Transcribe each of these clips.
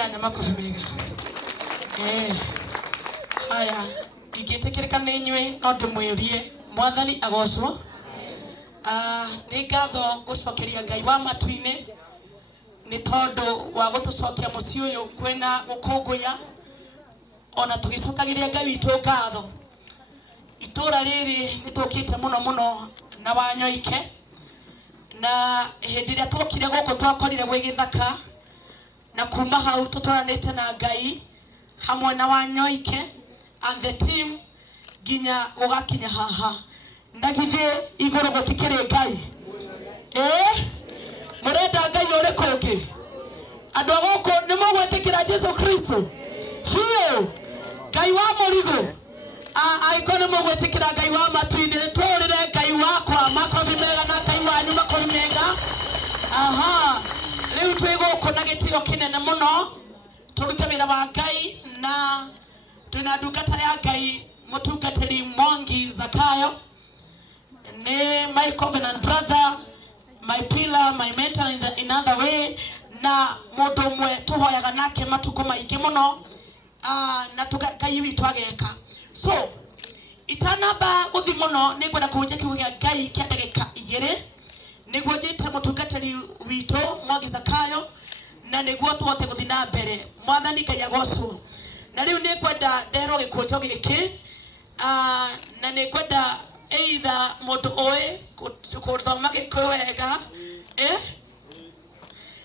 nyanya makofi mega. Haya, igetekereka nenywe no ndimwirie mwathani agocwo. Ni ngatho gucokeria Ngai wa matu-ini ni tondu wa gutucokia mucii uyu kwina gukunguya ona tugicokagiria Ngai witu ngatho. Itura riri nitukite muno na Wanyoike na hindi ria twokire guku twakorire gwi githaka na kuma hau tutwaranite na Ngai hamwe na Wanyoike and the team ginya ugakinya haha ndagithe iguru gutikire Ngai murenda Ngai uri kungi andu guku nimugwetikira Jesu Kristo hiyo Ngai wa murigo aikone mugwetikira Ngai wa matu-ini turire Ngai wakwa makofi mega na Ngai wanyu makofi mega. Riu twi guku na gitio kinene muno turute wira wa Ngai na twina ndungata ya Ngai mutungatiri Mwangi Zakayo ni my covenant brother, my pillar, my mentor in other way na mundu mwe tuhoyaga nake matuko maingi muno na Ngai witu ageka. So itanamba guthi muno ni ngwenda kunja kiugo gia Ngai kia ndagika 2 niguo njite mutungatiri witu Mwangi Zakayo na niguo tuhote guthi na mbere mwathani Ngai agocwo. Na riu ni ngwenda nderwo gikunjo giki na ni ngwenda either mundu oe kuthoma gikuyu wega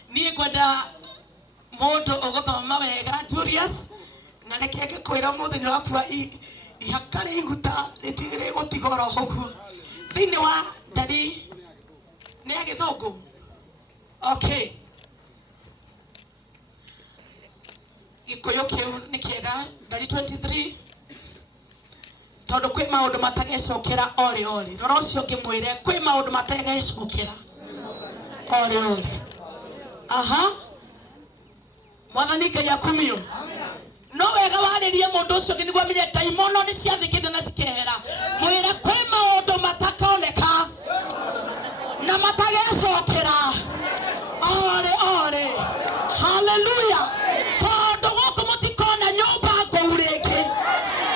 ni ngwenda mundu uguthoma wega Julius na reke ngikwira muthenya wakwa ihakari iguta ritigire gutigora huguo thini wa ndari ni agithungu. Okay, gikuyu kiu ni kiega ndari 23 tondu kwi maundu matagecokera ori rora ucio ngimwire kwi maundu matagecokera ori mwathani Ngai akumio no wega waririe mundu ucio niguo amenye daimono ni ciathikite na cikehera mwire kwi maundu matakoneka na matagecokera ori haleluya tondu guku mutikona nyumba nguriki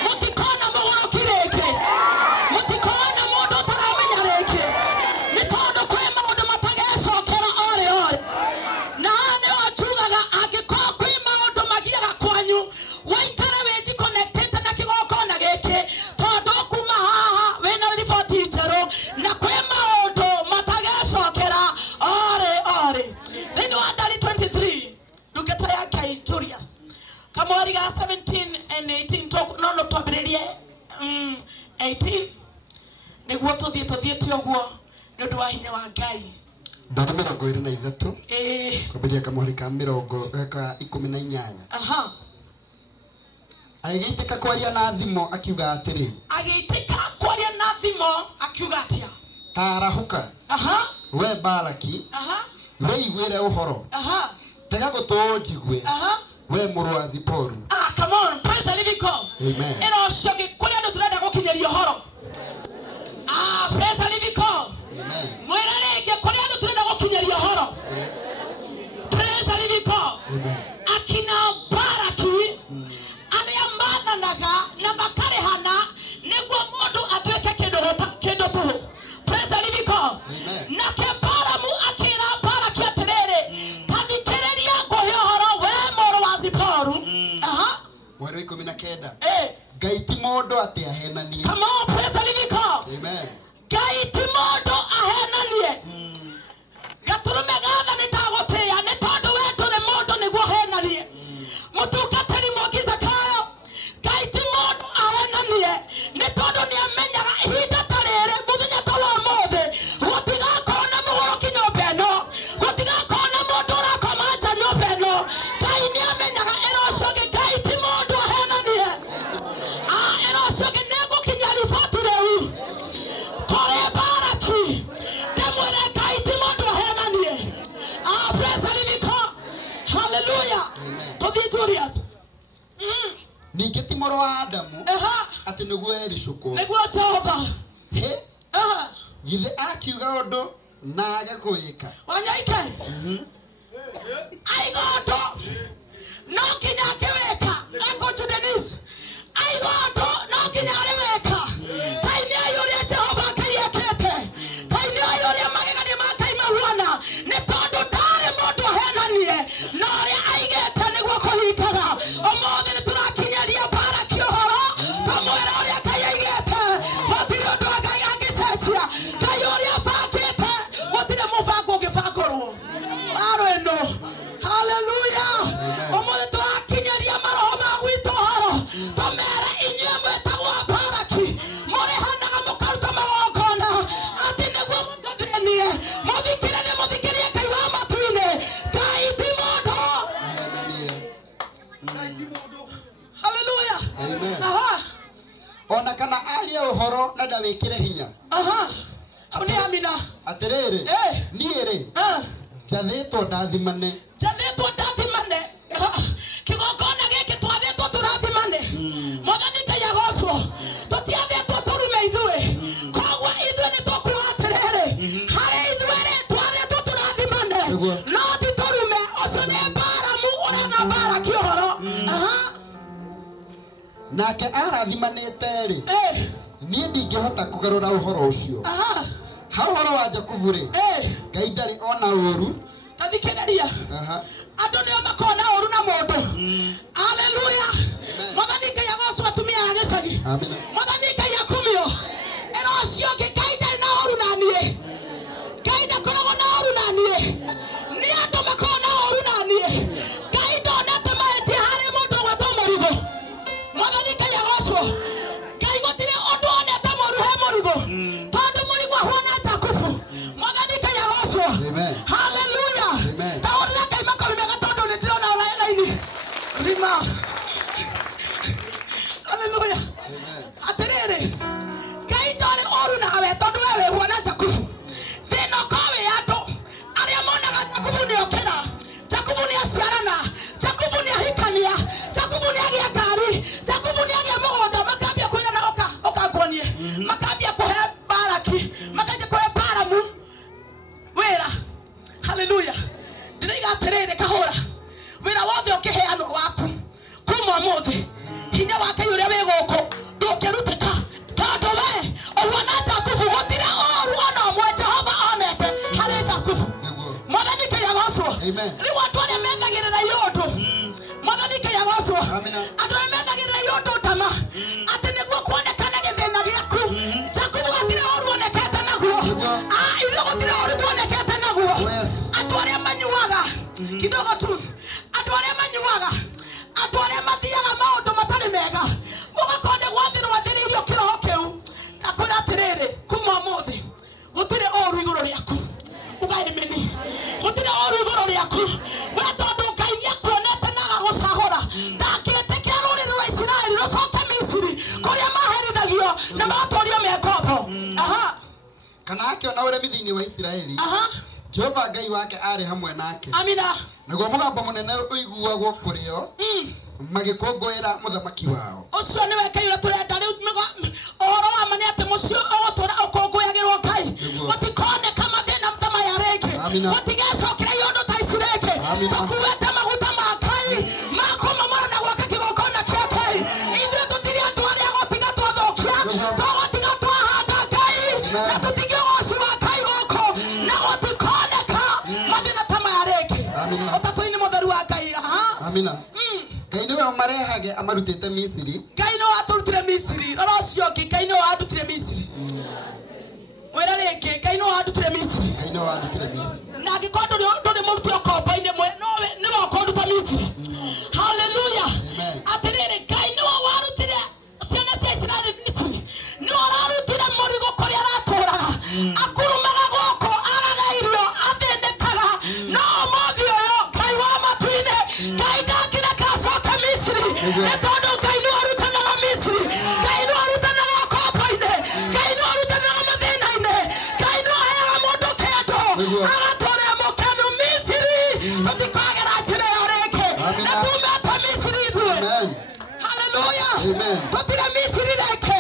mutikona muguru kiriki mutikona mundu utaramenya riki ni tondu kwi maundu matagecokera ori na ni wachugaga angikoo kwi maundu magiaga kwanyu waikara weji connected na kigokona giki tondu kuma haha wena report njeru na kwi maundu matagecokera ori then wandari 23 ndungata ya Ngai Julius kamwari ga 17 and 18 no twambiririe 18 niguo tuthie tioguo ni undu wa hinya wa Ngai ndona 23 kwambiria kamwari ka 18 agiitika kwaria na thimo akiuga atiri atia tarahuka we Baraki we igwire uhoro tega gutunjigwe we muru Ziporu. Come on, praise the living God. Amen. Eno shoki kuri andu turenda gukinyeria uhoro. Praise the living God. Amen. Mwira rege kuri andu turenda gukinyeria uhoro. Praise the living God. Amen. Akina Baraki ania mathanaga na makarehana niguo mundu atweke kindu tu. Praise the living God. Amen. Na Baramu akira Baraki atiriri kathikiriria nguhe uhoro we muru wa Ziporu. Wero 19 Ngai ti mundu ati ahenanie. Come on, praise the living God. Amen. Ngai ti mundu ahenanie. Gaturume gatha ni tagutia ni tondu we turi mundu niguo henanie. Mutungatiri Mwangi Zakayo Ngai ti mundu ahenanie ni tondu ni amenyaga ihinda tarere muthenya ta wa mothe gutigakona mugoroki nyumba ino gutigakona mundu urakoma nja nyumba ino Ngai ni amenyaga erocoge Ngai ti mundu ahenanie erocoge negukinya riboti riu kuri Baraki ndimwire Ngai ti mundu ahenanie. Praise the living God. Hallelujah. Tuthie Julius ningi ti moro wa Adamu ati niguo ericuko niguo Jehova githe akiuga undu na agakuika Wanyoike aigondo wikire hinya Hauni amina atiriri niere jathitwo ndathimane kigongona giki twathitwo turathimane Mwathani Ngai agocwo tutiathitwo turume ithue kogwa ithue ni tukuga atiriri hari ithue twathitwo turathimane no ti turume ucio ni Baramu urana Baraki uhoro nake arathimanite ri nie ndingihota kugarura uhoro ucio hau horo wa Jakubu ri Ngai ndari ona uru tathikiriria andu nio makona uru na mundu haleluya Mwathani Ngai agocwo atumia a gicagi Mwathani Ngai akumio erocio ke Ngai ndari na uru na nie Ngai ndakoragwo na uru na nie ni andu makona uru na nie Ngai ndonete maheti hari mundu gwatwo murigo Mwathani Ngai agocwo Ngai gutire undu onete muru he murigo tondu murigo huona Jakubu Mwathani Ngai agocwo haleluya taurira Ngai makorumega tondu ni ndirona laini rima haleluya atiriri Ngai ndori oru nawe tondu wewe huona Jakubu thina kowe yato aria monaga Jakubu ni okira Jakubu ni aciarana Jakubu ni ahikania Jakubu ni agia ngari Jakubu ni agia mugondo makambia kwira na oka ngonie makambia kuhe Baraki makambia kuhe Baramu wira haleluya ndiriga atiriri kahura wira wothe ukiheanwo waku kuma muthi hinya wake uria wi guku ndukirutika tondu we uhuona Jakubu gutire oru ona umwe Jehova onete hari Jakubu Mwathani Ngai agocwo riu andu aria methagirira yundu Mwathani Ngai agocwo andu aria methagirira yundu tama ati niguo kuonekana githina giaku Jakubu gutire oru onekete naguo ithuĩ gutire oru tuonekete naguo andu aria manyuaga kidogo tu andu aria manyuaga andu aria mathiaga maundu matari mega ugakonde gwathiririo kiroho kiu nakwira atiriri kuma muthi gutire oru iguru riaku ugaimeni gutire oru iguru riaku we tondu Ngai niakuonete na agagucagura ndangĩtĩkia rũrĩrĩ rwa Isiraeli rũcoke Misiri kũrĩa maherithagio na magatũrio mĩngombo kana akiona ũremi wa Isiraeli Jehova Ngai wake ari hamwe nake amina naguo mugambo munene uiguagwo kurio magikũngũĩra muthamaki wao ucio ni we Ngai ũrĩa turenda riu ũhoro wa mani ati mucio ũgũtũra ũkũngũyagĩrwo Ngai gũtikoneka mathĩna ta maya rĩngĩ gũtigecokera yũndũ ta ici rĩngĩ tũkuĩte maguta ma Ngai ma kũmomora na gwaka kĩgongona kĩa Ngai ithuĩ tũtirĩ andũ arĩa gũtiga twathokia tũgũtiga twahanda Ngai na tũtige ũgoci wa Ngai gũkũ na gũtikoneka mathĩna ta maya rĩngĩ ũtatũ-inĩ mũtheru wa Ngai amina Ngai niwe marehage amarutĩte Misiri Ngai no aturutire Misiri rora ũcio ũngĩ Ngai no adutire Misiri wĩra rĩngĩ Ngai no adutire Misiri na angĩkorwo ndũrĩ mũruti ũkombo-inĩ nĩwe ũkũruta Misiri haleluya atirĩrĩ Ngai nĩwe warutire ciana cia Isiraeli Misiri nĩwe ũrarutire mũrigo kũrĩa aratũraga akurumaga gũkũ araga irio athĩnĩkaga no ũmũthĩ ũyũ Ngai wa matu-inĩ Ngai ndangĩreka acoke Misiri nĩ tondũ Ngai nĩwe ũrutanaga Misiri Ngai nĩwe ũrutanaga ũkombo-inĩ Ngai nĩwe ũrutanaga mathĩna-inĩ Ngai nĩwe ũheaga mũndũ kĩndũ agatũrĩa mũkenu Misiri tũtikagera njĩra ĩyo rĩngĩ na tumĩte Misiri ithuĩ haleluya tũtirĩ Misiri rĩngĩ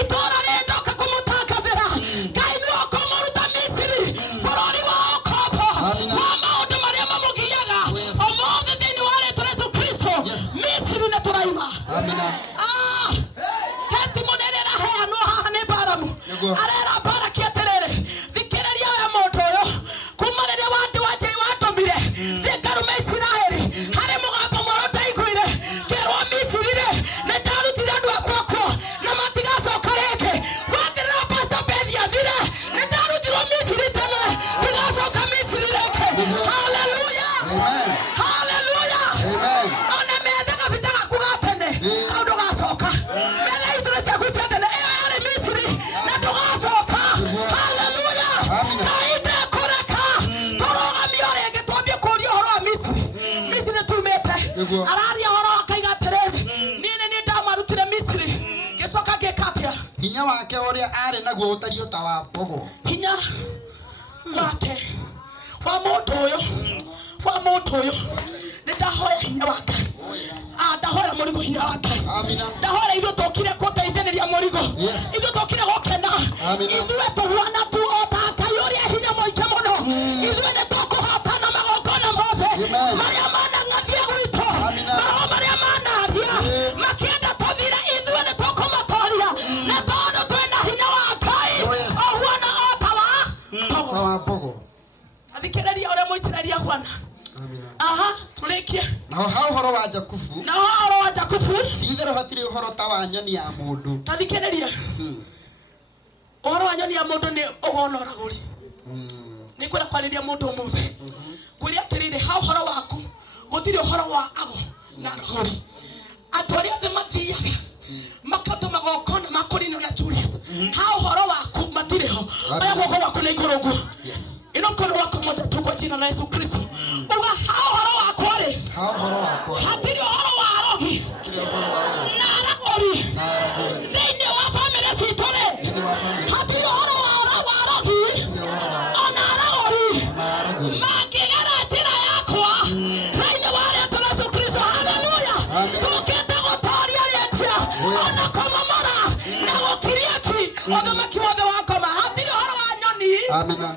itũũra rĩndoka kũmũtangathĩra Ngai nĩwe ũkũmũruta Misiri bũrũri wa ũkombo wa maũndũ marĩa mamũgiaga ũmũthĩ thĩinĩ wa rĩĩtwa rĩa Yesu Kristo Misiri nĩ tũraima testimony ĩrĩa ĩraheanwo haha nĩ Baramu arera Baraki atĩrĩrĩ thikĩrĩria we mũndũ ũyũ kuma rĩrĩa watũmire thiĩ ngarume Isiraeli harĩ mũgambo mwerũ ndaiguire ngĩrwo Misiri rĩ nĩ ndarutire andũ akwa kuo na matigacoka rĩngĩ wathĩrĩra Pastor Bethi athire nĩ ndarutirwo Misiri tene ndigacoka Misiri rĩngĩ haleluya haleluya ona methe kabisa gakuga tene kaũndũ gacoka methe historĩ ciaku cia tene ĩyo yarĩ Misiri na ndũgacoka haleluya Ngai ndekũreka tũrũgamio rĩngĩ twambie kũũria ũhoro wa Misiri tumĩte araria ũhoro akaiga atĩrĩrĩ niĩ nĩ ndamarutire Misiri ngĩcoka ngĩka atĩa hinya wake uria ari naguo utario ta wa mbogo hinya wake wa moto uyu ndahoya hinya wake ndahoya murigo hinya wake amina ndahoya ithu tokire kuteithaniria murigo ithu tokire gukena ithu tuhuana tu otaka yuri hinya moike muno ithu ne tukuhotana magokona mothe maria mana ngathia gwito maria mana thia makienda tuthira ithu ne tukumatoria na tondu twina hinya wake ohuana otawa mbogo athikiriria ore Muisiraeli ahuana tulikia na horo wa Jakubu tigithero hatire horo ta wa nyoni ya mundu tathikiriria horo wa nyoni ya mundu ni ugonoraguri ni kwenda kwariria mundu umuthe kwiria tirire horo waku gutire horo wa ago na rohori atori othe mathiaga makato magokona makurino na Julius horo waku matireho aya moko waku ni igurungu ino mkono wako mmoja tu kwa jina la Yesu Kristo uga horo wako ari hatiri horo wa rogi nara ori zinde wa family sitore hatiri horo wa rogi onara ori makigara jina yako zinde wa Yesu Kristo haleluya tuketa gotoria letia ona kama mara na gokiriaki ona makiwathe wako hatiri horo wa nyoni amina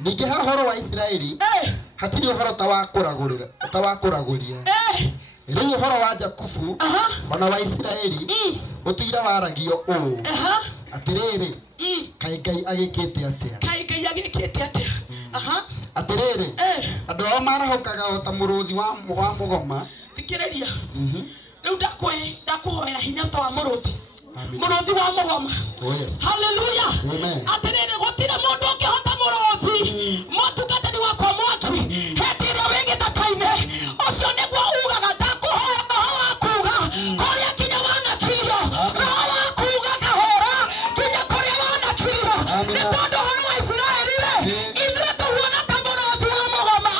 ninge horo wa Israeli hatiri horo ta wa kuraguria riu horo wa Jakubu ona wa Israeli utira waragio o atiriri kai Ngai agikite atia atiriri andu ao marahokaga ota muruthi wa mugoma thikiriria riu ndakuhoera hinya ta wa muruthi wa mugoma haleluya atiriri gutire mundu ukihota muruthi mutungatani wakwa mwaki hetire wigithakaine ucio niguo ugaga ndakuhoya roho wakuga kuria kinya wanakirio roho wakuga kahora kinya kuria wanakirio ni tondu horo wa Israeli re ithuĩ tuhuana ta muruthi wa mugoma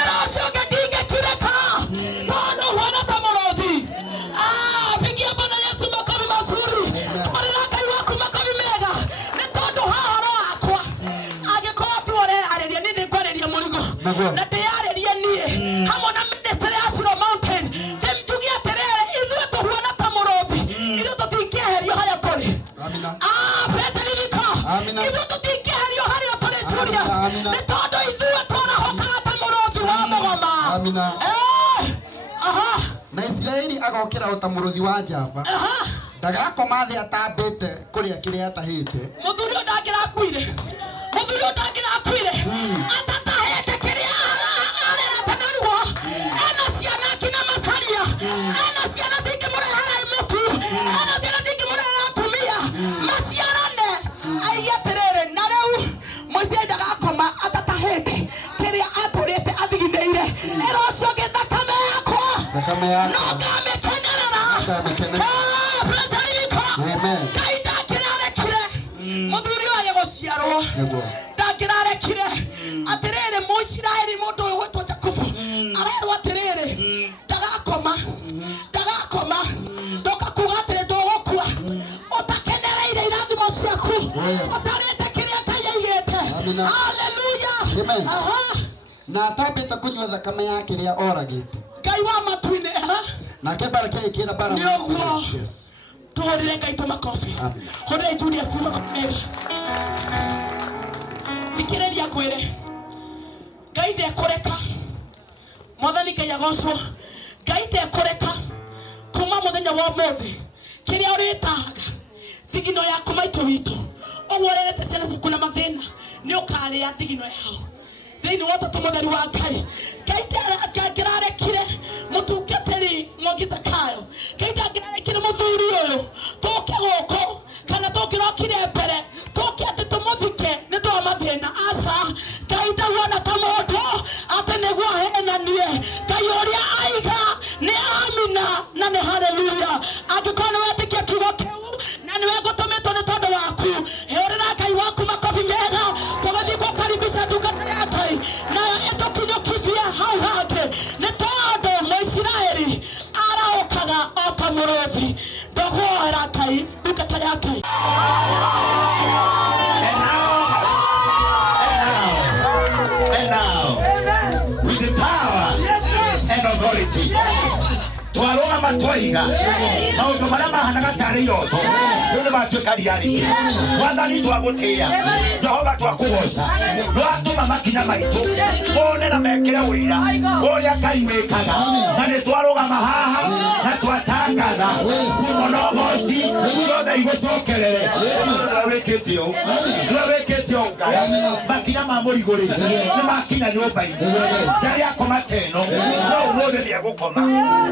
era ucio ngĩndingĩkirĩka tondu huana ta muruthi pigia Bwana Yesu makofi mazuri twarĩra Ngai waku makofi mega ni tondu horo wakwa agĩkorwo tuorearĩria nĩ ndĩkwarĩria mũrigo na ndĩarĩrie niĩ hamwe na ministry ya Shiro Mountain ndĩmjugie atĩrĩrĩ ithuĩ tuhuana ta mũrũthi ithuĩ tũtingĩeherio harĩa tũrĩ pesa nĩriko ithuĩ tũtingĩeherio harĩa tũrĩ Julius nĩ tondu ithuĩ tũrahokaga ta mũrũthi wa mugoma na Israeli agokira ota muruthi wa njamba ndagakoma thĩ atambĩte kũrĩa kĩrĩa atahĩte muthuri ndangĩrakuire atatahĩte kĩrĩa arera tanaruo ena ciana kina macaria ena ciana cingĩmũrehera imuku ena ciana cingĩmũrehera atumia maciarane aigie atĩrĩrĩ na rĩu Muisiraeli ndagakoma atatahĩte kĩrĩa atũrĩte athiginĩire era ũcio ũngĩ thakame yakwa no ngamĩkenerera Ngai ndakĩrarekire muthuri wage gũciarwo ndakĩrarekire atĩrĩrĩ Muisiraeli mũndũ ũyũ gwĩtwo Jakubu arerwo atĩrĩrĩ ndagakoma ndoka kuga atĩrĩ ndũgũkua ũtakenereire irathimo ciaku ũtarĩte kĩrĩa Ngai aigĩte haleluya na atambĩte kũnyua thakame ya kĩrĩa oragĩte Ngai wa matu-inĩ nake baraka ĩkĩra bara nĩũguo tuhũrĩre Ngai tũmakobi hũrĩre Julius makobi thikĩrĩria ngwĩre Ngai ndekũreka Mwathani Ngai agocwo Ngai ndekũreka kuma mũthenya wa ũmũthĩ kĩrĩa ũrĩtahaga thigino yaku maitũ witũ ũguo ũrerete ciana ciaku na mathĩna nĩ ũkarĩa thigino yao thĩinĩ wa ũtatũ mũtheru wa Ngai Ngai ndangĩrarekire mũtungatĩri Mwangi Zakayo Ngai ndangĩrarekire mũthuri ũyũ tũke gũkũ kana tũkĩrokire mbere tũke atĩ tũmũthike nĩ twa mathĩna aca Ngai ndahuana ta mũndũ atĩ nĩguo ahenanie Ngai ũrĩa aiga nĩ amina na nĩ haleluya angĩkorwo nĩ wetĩkia kiugo kĩu na nĩ wegũtũmĩtwo nĩ tondũ waku hũrĩra Ngai waku makobi mega tũgathiĩ gũkaribisha ndungata ya Ngai nayo ĩtũkinyũkithie hau hangĩ nĩ tondũ Muisiraeli araũkaga o ta mũrũthi ndũguoera Ngai ndungata baraka yake. And now, with the power and authority, twarora matwaiga maundu maria mahanaga tari yoto nĩ matuĩka reality. Mwathani twagutia, Jehova twakugoca, nĩwatũma makinya maitũ mone na mekĩre ũira ũrĩa Ngai wĩkaga, na nĩ twarũgama haha na twatangatha monogoci ciothe igũcokerere. Wĩkĩte ũũ, wĩkĩte ũũ Ngai, makinya ma mũrigũrĩ nĩ makinya nyũmba-inĩ rĩrĩa akoma teno no ũmũthĩ nĩegũkoma.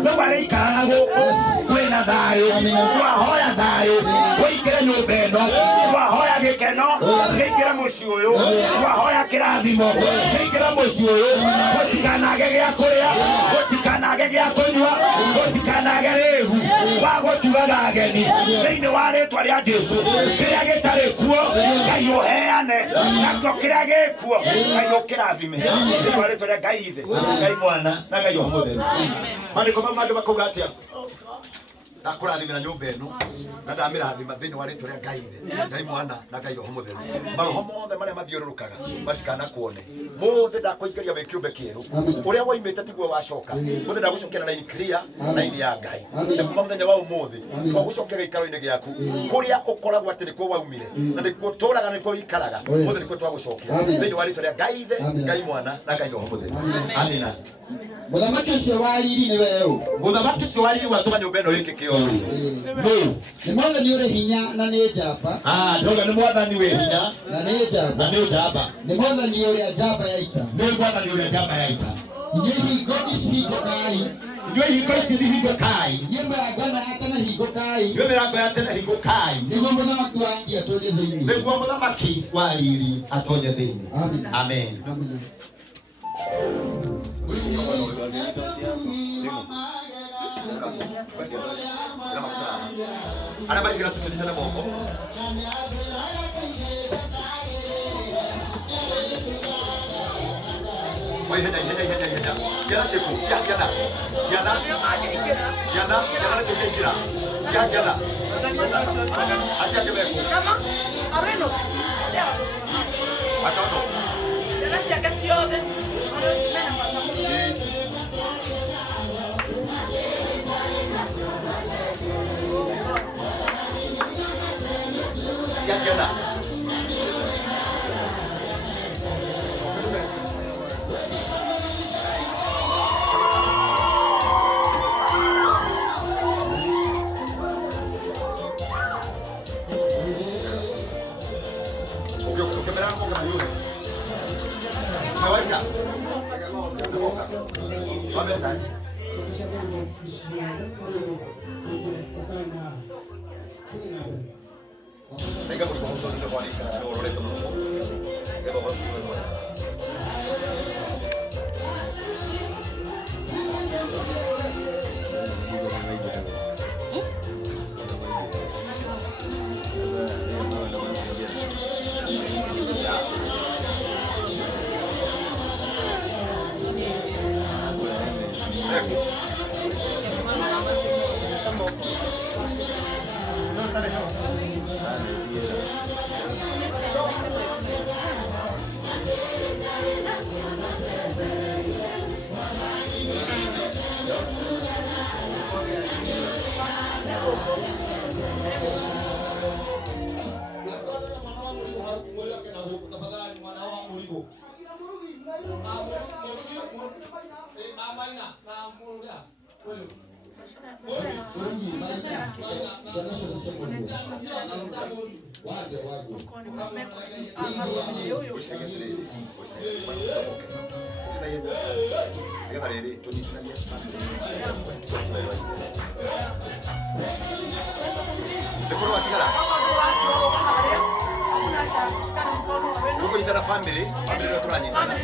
Rĩu arĩikaraga gũkũ kwĩna thayũ, twahoya thayũ ũingĩre nyũmba ĩno, twahoya gĩkeno gĩingĩre mũciĩ ũyũ, twahoya kĩrathimo gĩingĩre mũciĩ ũyũ. Gũtikanage gĩa kũrĩa, gũtikanage gĩa kũnyua, gũtikanage rĩhu wa gũtugaga ageni thĩinĩ wa rĩĩtwa rĩa Jesũ. Kĩrĩa gĩtarĩ kuo Ngai ũheane, nakĩo kĩrĩa gĩkuo Ngai ũkĩrathime thĩinĩ wa rĩĩtwa rĩa Ngai Ithe, Ngai Mwana na Ngai Roho Mũtheru. Maandĩko mau mangĩ makauga atĩa? Na kũrathimĩra nyũmba ĩno na ndamĩrathima thĩinĩ wa rĩĩtwa rĩa Ngai Ithe, Ngai Mwana na Ngai Roho Mũtheru. Maroho mothe marĩa mathiũrũrũkaga matikanakuone. Mũthĩ ndakũingĩria wĩ kĩũmbe kĩerũ, ũrĩa woimĩte tiguo wacoka. Mũthĩ ndagũcokia na raini clear, raini ya Ngai. Na kuma mũthenya wa ũmũthĩ twagũcokia gĩikaro-inĩ gĩaku kũrĩa ũkoragwo atĩ nĩkuo waumire na nĩkuo ũtũũraga, nĩkuo ũikaraga. Mũthĩ nĩkuo twagũcokia thĩinĩ wa rĩĩtwa rĩa Ngai Ithe, Ngai Mwana na Ngai Roho Mũtheru. Amina. Mũthamaki ũcio wa riri nĩ weũ. Mũthamaki ũcio wa riri watũma nyũmba ĩno ĩkĩke ũũ. Nĩ Mwathani ũrĩ hinya na nĩ njamba. Ndoga nĩ Mwathani wĩ hinya na nĩ njamba. Na nĩ njamba. Nĩ Mwathani ũrĩa njamba ya ita. Nĩ Mwathani ũrĩa njamba ya ita. Inyuĩ hingo ici hingokai. Inyuĩ hingo ici hingokai. Inyuĩ mĩrango ya tene hingokai. Inyuĩ mĩrango ya tene hingokai. Nĩguo mũthamaki wa riri atonye thĩinĩ. Nĩguo mũthamaki wa riri atonye thĩinĩ. Amen. Ana maringira tukinyana moko. Oi henya. Siana seku, siana. Siana. Asia kebeko. Kama areno. Watoto. Siana siaka siode. Siana. Venga por favor, no te voy a ir, no lo leto, family no turanyitana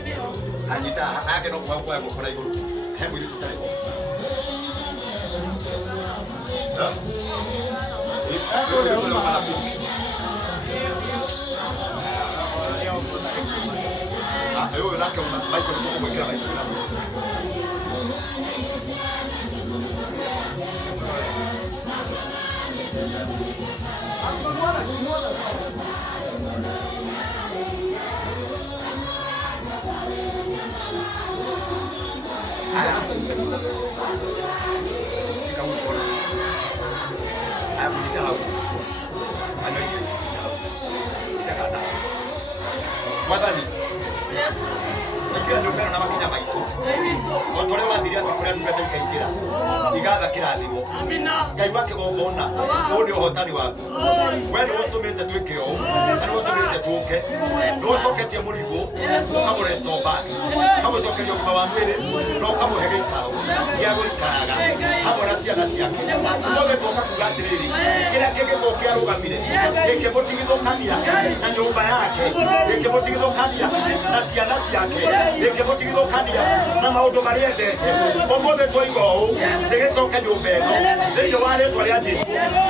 anyita age no kwa gukora iguru he mwiri tutari ho ayo nake una maiko no mwekera maiko Madani. Yes. Ikiwa ndio kana na makinya maitu. Otore wa thiria tukura tukata ikaingira. Igatha kirathimo. Amina. Ngai wake gogona. Uri uhotani waku. Wewe ndio utumite twike o. Ari utumite tuke. Ndio soketie murigo. Kamo restore back. Kamo soketie kwa wa mwiri. Ndio kamo hegekao. Sia gurikaraga. Kamo na ciana ciake. Ndio toka kugatiriri. Kila keke tokia rugamire. Keke motigithokania na nyumba yake. Keke motigithokania na ciana ciake. Keke motigithokania na maundu maria endete. Omothe twoigo u. Ndigicoka nyumba ino. Thĩinĩ wa rĩtwa rĩa Jesũ.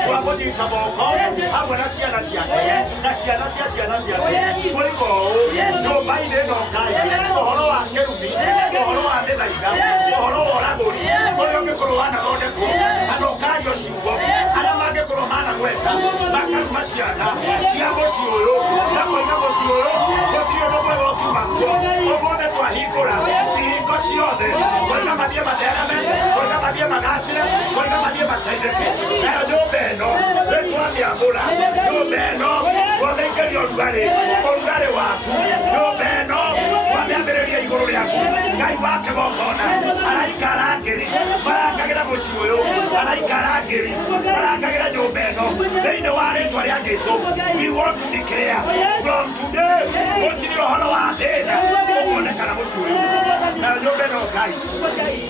Twamũnyita moko hamwe na ciana ciake. Na ciana cia ciana ciake. Twoigo u. Nyũmba-inĩ ĩno Ngai. Ũhoro wa kerubi. Ũhoro wa mĩthaiga. Ũhoro wa ũragũri. Ũrĩa ũngĩkorwo wanathondekwo. Kana ũkario ciugo. Arĩa mangĩkorwo managweta. Makaruma ciana. Cia mũciĩ ũyũ. Na koiga mũciĩ ũyũ. Gũtirĩ ũndũ mwega ũkiuma kuo. Ũmũthĩ twahingũra. Cihingo ciothe. Koiga mathiĩ mathereme. Koiga mathiĩ magacĩre. Koiga mathiĩ mateithĩke. Nayo nyũmba ĩno. Nĩtwamĩamũra. Nyũmba ĩno. Gwathĩkĩria ũrugarĩ. Ũrugarĩ waku. Nyũmba ĩno. Twamĩambĩrĩria igũrũ rĩaku. Ngai wa kĩgongona. Araikara ngiri. Marangagĩra mũciĩ ũyũ. Araikara ngiri. Marangagĩra nyũmba ĩno. Thĩinĩ wa rĩtwa rĩa Jesũ. We want to declare from today. Gũtirĩ ũhoro wa thĩna. Ũkuonekana mũciĩ ũyũ. Nayo nyũmba ĩno Ngai.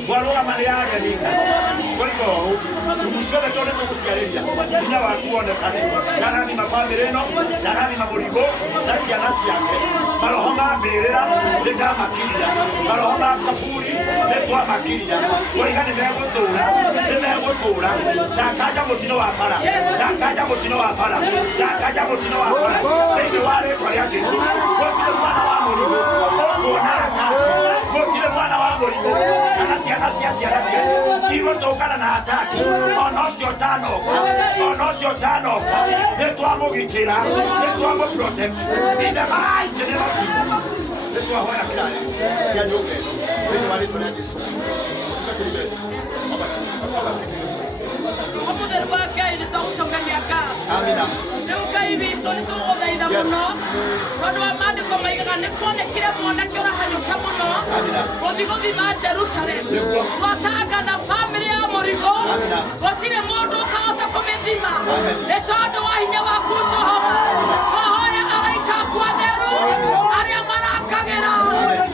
Warũgama nĩ yageninga. Koiga ũũ. Tumuciothe tuone tũgũciarĩria. Hinya waku wonekane. Ndarathima bamĩrĩ ĩno. Ndarathima mũrigo na ciana ciake. Maroho ma mbĩrĩra nĩndamakiria. Maroho ma kaburi nĩtwamakiria. Koiga nĩmegũtũũra. Nĩmegũtũũra. Ndakanja mũtino wa bara. Ndakanja mũtino wa bara. Ndakanja mũtino wa bara. Thĩinĩ wa rĩtwa rĩa Jesũ. Gũtirĩ mwana wa mũrigo. Ũkuona ataki. Gũtirĩ mwana wa mũrigo. Kana ciana cia ciana ciake. Igũtũngana na ataki. Ona ũcio ũtanoka. Ona ũcio ũtanoka. Nĩtwamũgitĩra. Nĩtwamũprotect. In the mighty name of Jesus. Nĩtwahoya kĩrathimo kĩa nyũmba ĩno. Thĩinĩ wa rĩtwa rĩa Jesũ. Ũmũthĩ wa Ngai nĩtwagũcokania ngatho. Amina. Rĩu Ngai witũ nĩtũgũthaitha mũno. Tondũ wa maandĩko maigaga nĩkuonekire mwanake ũrahanyũka mũno. Gũthiĩ gũthima Jerusalemu. Gwatangatha bamĩrĩ ya mũrigo. Gũtirĩ mũndũ ũkahota kũmĩthima. Nĩ tondũ wa hinya waku Jehova. Twahoya araika aku atheru. Arĩa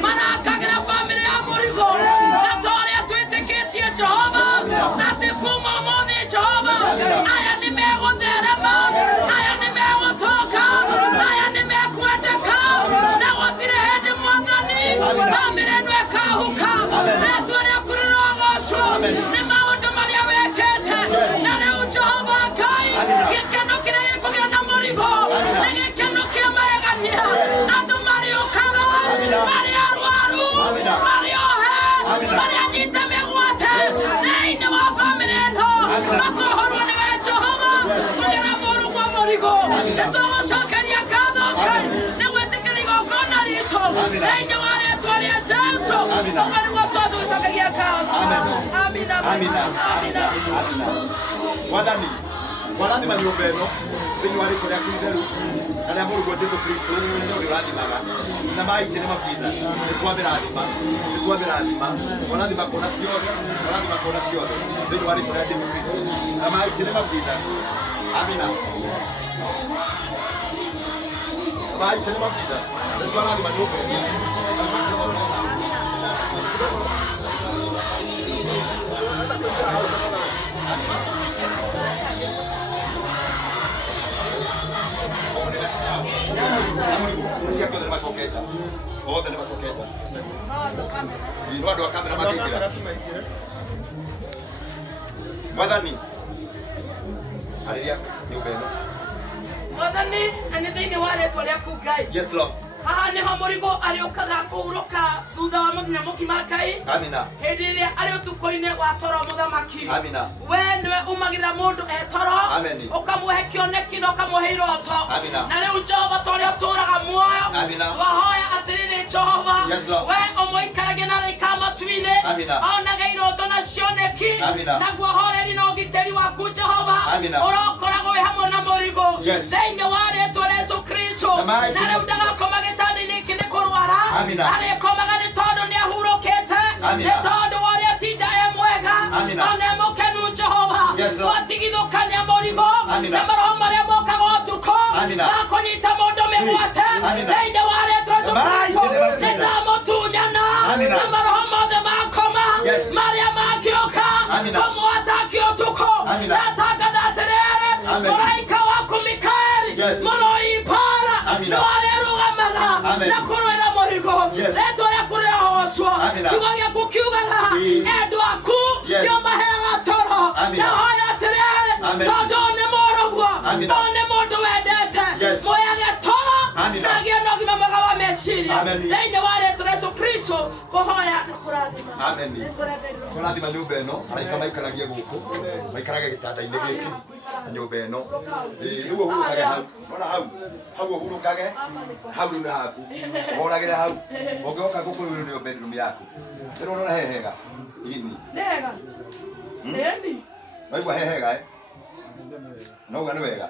marakagĩra bamĩrĩ ya mũrigo. Na tũrĩa twĩtĩkĩtie Jehova. Atĩ kuma ũmũthĩ Jehova. Aya nĩmegũtherema. Aya nĩmegũtũũka. Aya nĩmekwendeka. Na gũtirĩ hĩndĩ Mwathani bamĩrĩ ĩno ĩkahuka. Rĩtwa rĩaku rĩrogocwo. Nĩ maũndũ marĩa wĩkĩte. Na rĩu Jehova Ngai. Gĩkeno kĩrĩa gĩkũgĩa na mũrigo. Nĩ gĩkeno kĩa magegania. Andũ marĩũkaga. Marĩ arwaru. Marĩ ohe. Marĩ anyite mĩgwate. Thĩinĩ wa bamĩrĩ ĩno. Makohorwo nĩwe Jehova. Kũgera mũru kwa mũrigo. Nĩtũgũcokeria ngatho Ngai. Nĩ gwĩtĩkĩra igongona ritũ. Thĩinĩ wa rĩtwa rĩa Jesũ. Ũguo nĩguo tũgũcokeria ngatho. Amina. Amina. Mwathani nyũmba ĩno thĩinĩ wa rĩtwa rĩaku itheru na rĩa mũrigo Jesũ Kristo nĩwe ũrathimaga. Na maitĩ nĩ mabitha. Nĩtwamĩrathima. Mwathima kũna ciothe. Mwathima kũna ciothe. Thĩinĩ wa rĩtwa rĩa Jesũ Kristo. Na maitĩ nĩ mabitha. Amina. Maitĩ nĩ mabitha. Nĩtwarathima nyũmba ĩno. Siapa yang masuk kita? Oh, yang masuk kita. Di luar dua kamera mati kita. Mwathani. Hari dia nyumba ĩno. Mwathani, na nĩ thĩinĩ wa rĩtwa rĩaku Ngai. Yes Lord. haha nĩ ho mũrigo arĩũkaga kũhurũka thutha wa mũthenya mũkima Ngai. Amina. Hĩndĩ ĩrĩa arĩ ũtukũ-inĩ wa toro mũthamaki. Amina. We nĩwe umagĩra mũndũ etoro. Amen. Ũkamũhe kĩoneki na ũkamũhe iroto. Amina. Na rĩu Jehova ta ũrĩa ũtũũraga muoyo. Amina. Twahoya atĩrĩrĩ Jehova. Yes, Lord. We ũmũikaragie na araika matu-inĩ. Amina. Onaga iroto na cioneki. Amina. Naguo horeri na ũgitĩri waku Jehova. Amina. Ũrokoragwo wĩ hamwe na mũrigo. Yes. Thĩinĩ wa rĩĩtwa rĩa Yesu Kristo. Na rĩu ndagakoma gĩtanda-inĩ gĩkĩ nĩ kũrwara. Amina. Arĩkomaga nĩ tondũ nĩ ahurũkĩte. Amina. Nĩ tondũ wa ũrĩa tinda e mwega. Amina. Ona e mũkenu Jehova. Yes, Lord. Twatigithũkania mũrigo. Amina. Na maroho marĩa mokaga ũtukũ. Amina. Na kũnyita mũndũ mĩgwate. Amina. Thĩinĩ wa rĩĩtwa Yesu Kristo. Nĩndamũtunyana. Amina. Na maroho mothe makoma. Yes. Marĩa mangĩũka. Amina. Kũmwataki ũtukũ. Amina. Ndatangatha atĩrĩrĩ. Amen. Mũraika waku Mikaeli. Yes. Mũroimbara. Amina. Nĩ warĩrũgamaga. Amen. Na kũrũĩra mũrigo. Yes. Rĩĩtwa rĩaku rĩahocwo. Amina. Kiugo gĩaku kiugaga. Endwa aku Yes. nĩo maheaga toro. Amina. Ndahoya atĩrĩrĩ. Amen. Tondũ nĩ mũrũguo. Amina. O nĩ mũndũ wendete. Yes. Mũyage toro. Amina. Na agĩe na ũgima mwega wa meciria. Amen. Thĩinĩ wa rĩĩtwa rĩa Yesu Kristo kũhoya na kũrathima. Amen. Tũrathima nyũmba ĩno, araika maikaragie gũkũ, maikarage gĩtanda-inĩ gĩkĩ na nyũmba ĩno. Rĩu ũhurũkage hau, ona hau ũhurũkage, hau rĩu nĩ haku, ũhoragĩre hau, ũngĩoka gũkũ rĩu nĩyo bedroom yaku. Rĩu ũrona hehega, ini. Nega. Neni. Waigua hehega Nauga nĩ wega.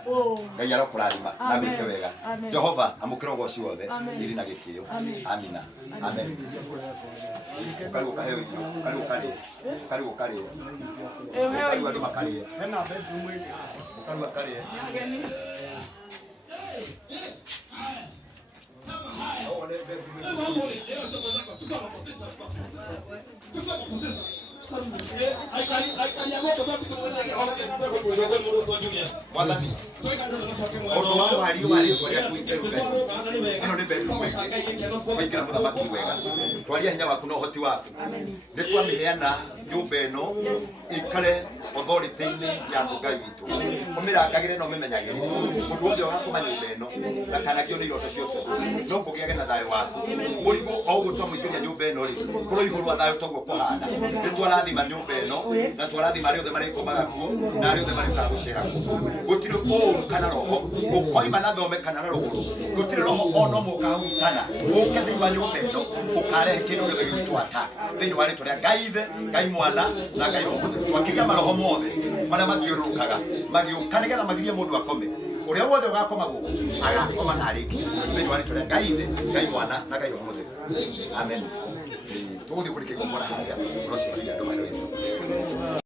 Ngai arokũrathima na gwĩke wega. Jehova amũkĩra ũgooci wothe iri na gĩtĩo. Amina. Amen. Karibu kaheo irio, karibu karĩe. Karibu karĩe. Karibu andũ makarĩe. Hena bedroom ĩno. Karibu karĩe. Twaria hinya waku na ũhoti waku nĩ twamĩheana nyũmba ĩno ĩikare authority-inĩ yaku Ngai witũ ũmĩrangagĩre na ũmĩmenyagĩrĩre mũndũ wothe ũgakoma nyũmba ĩno ndakanagio nĩ iroto ciothe no kũgĩage na thayũ waku mũrigo o ũguo twamũingĩria nyũmba ĩno rĩ kũrwo igũrũ wa thayũ toguo kũhana nĩ twarathima nyũmba ĩno na twarathima arĩa othe marĩkomaga kuo na arĩa othe marĩũkaga gũcera kuo gũtirĩ ũũru kana roho ũkoima na thome kana na rũgũrũ gũtirĩ roho ona ũmwe ũkahutana ũke thĩinĩ wa nyũmba ĩno ũkarehe kĩndũ gĩothe gĩgĩtwata thĩinĩ wa rĩtwa rĩa Ngai Ithe Ngai Mwana na Ngai Roho Mũtheru twakiria maroho mothe marĩa mathiũrũrũkaga magĩũka nĩgetha magirie mũndũ akome ũrĩa wothe ũgakoma gũkũ agakoma na arĩkia thĩinĩ wa rĩtwa rĩa Ngai Ithe Ngai Mwana na Ngai Roho Mũtheru amen tũgũthiĩ kũrĩ kĩgongona harĩa ũrocio nginya andũ maheo irio